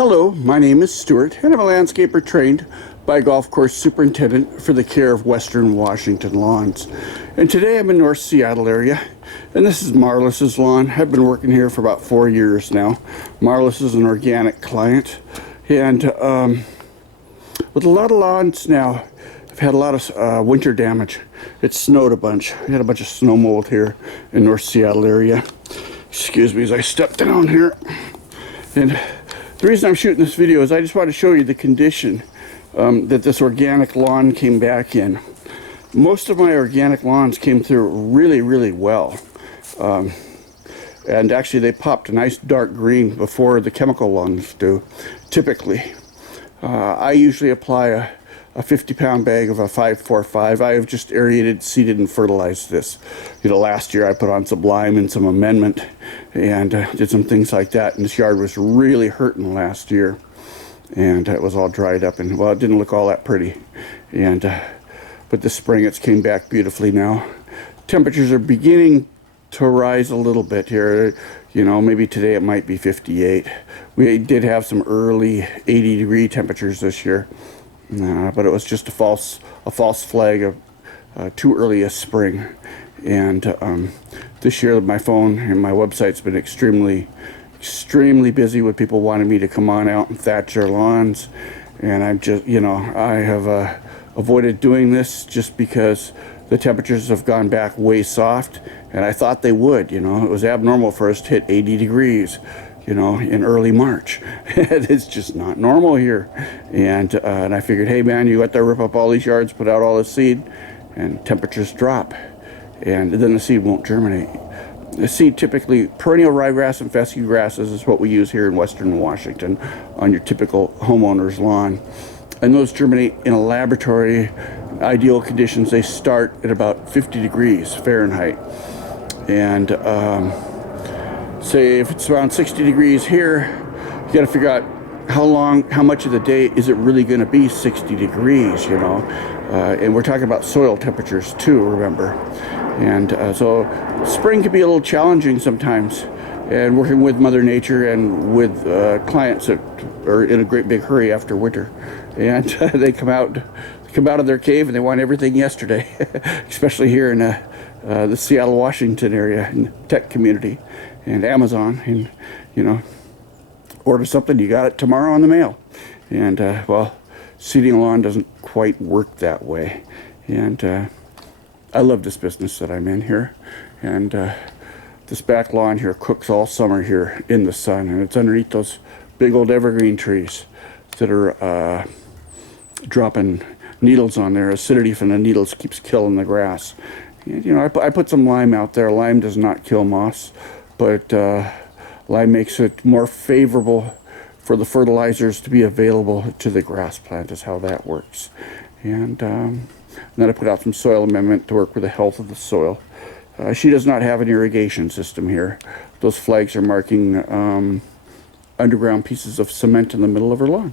Hello, my name is Stuart, and I'm a landscaper trained by golf course superintendent for the care of Western Washington lawns. And today I'm in North Seattle area, and this is Marlis's lawn. I've been working here for about 4 years now. Marlis is an organic client, and with a lot of lawns now, I've had a lot of winter damage. It snowed a bunch. We had a bunch of snow mold here in North Seattle area. Excuse me as I step down here. And the reason I'm shooting this video is I just want to show you the condition that this organic lawn came back in. Most of my organic lawns came through really well. And actually they popped a nice dark green before the chemical lawns do, typically. I usually apply a 50-pound bag of a 545. I have just aerated, seeded, and fertilized this. Last year I put on some lime and some amendment and did some things like that. And this yard was really hurting last year. And it was all dried up and, well, it didn't look all that pretty. And but this spring it's came back beautifully now. Temperatures are beginning to rise a little bit here. Maybe today it might be 58. We did have some early 80-degree temperatures this year. But it was just a false flag of too early a spring. And this year my phone and my website's been extremely busy with people wanting me to come on out and thatch their lawns. And I'm just, I have avoided doing this just because the temperatures have gone back way soft, and I thought they would. It was abnormal for us to hit 80 degrees. In early March. It's just not normal here. And I figured, hey man, you got to rip up all these yards, put out all the seed, and temperatures drop. And then the seed won't germinate. The seed typically, perennial ryegrass and fescue grasses is what we use here in Western Washington on your typical homeowner's lawn. And those germinate in a laboratory, ideal conditions. They start at about 50 degrees Fahrenheit. And say if it's around 60 degrees here, you got to figure out how much of the day is it really going to be 60 degrees, and we're talking about soil temperatures too, remember. And so spring can be a little challenging sometimes, and working with Mother Nature and with clients that are in a great big hurry after winter, and they come out of their cave and they want everything yesterday, especially here in the Seattle, Washington area and tech community. And Amazon, and order something, you got it tomorrow in the mail. And well, seeding a lawn doesn't quite work that way. And I love this business that I'm in here. And this back lawn here cooks all summer here in the sun, and it's underneath those big old evergreen trees that are dropping needles on there. Acidity from the needles keeps killing the grass. And, I put some lime out there. Lime does not kill moss, but lime makes it more favorable for the fertilizers to be available to the grass plant, is how that works. And then I put out some soil amendment to work with the health of the soil. She does not have an irrigation system here. Those flags are marking underground pieces of cement in the middle of her lawn.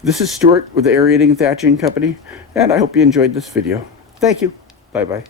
This is Stuart with the Aerating-Thatching Company, and I hope you enjoyed this video. Thank you. Bye-bye.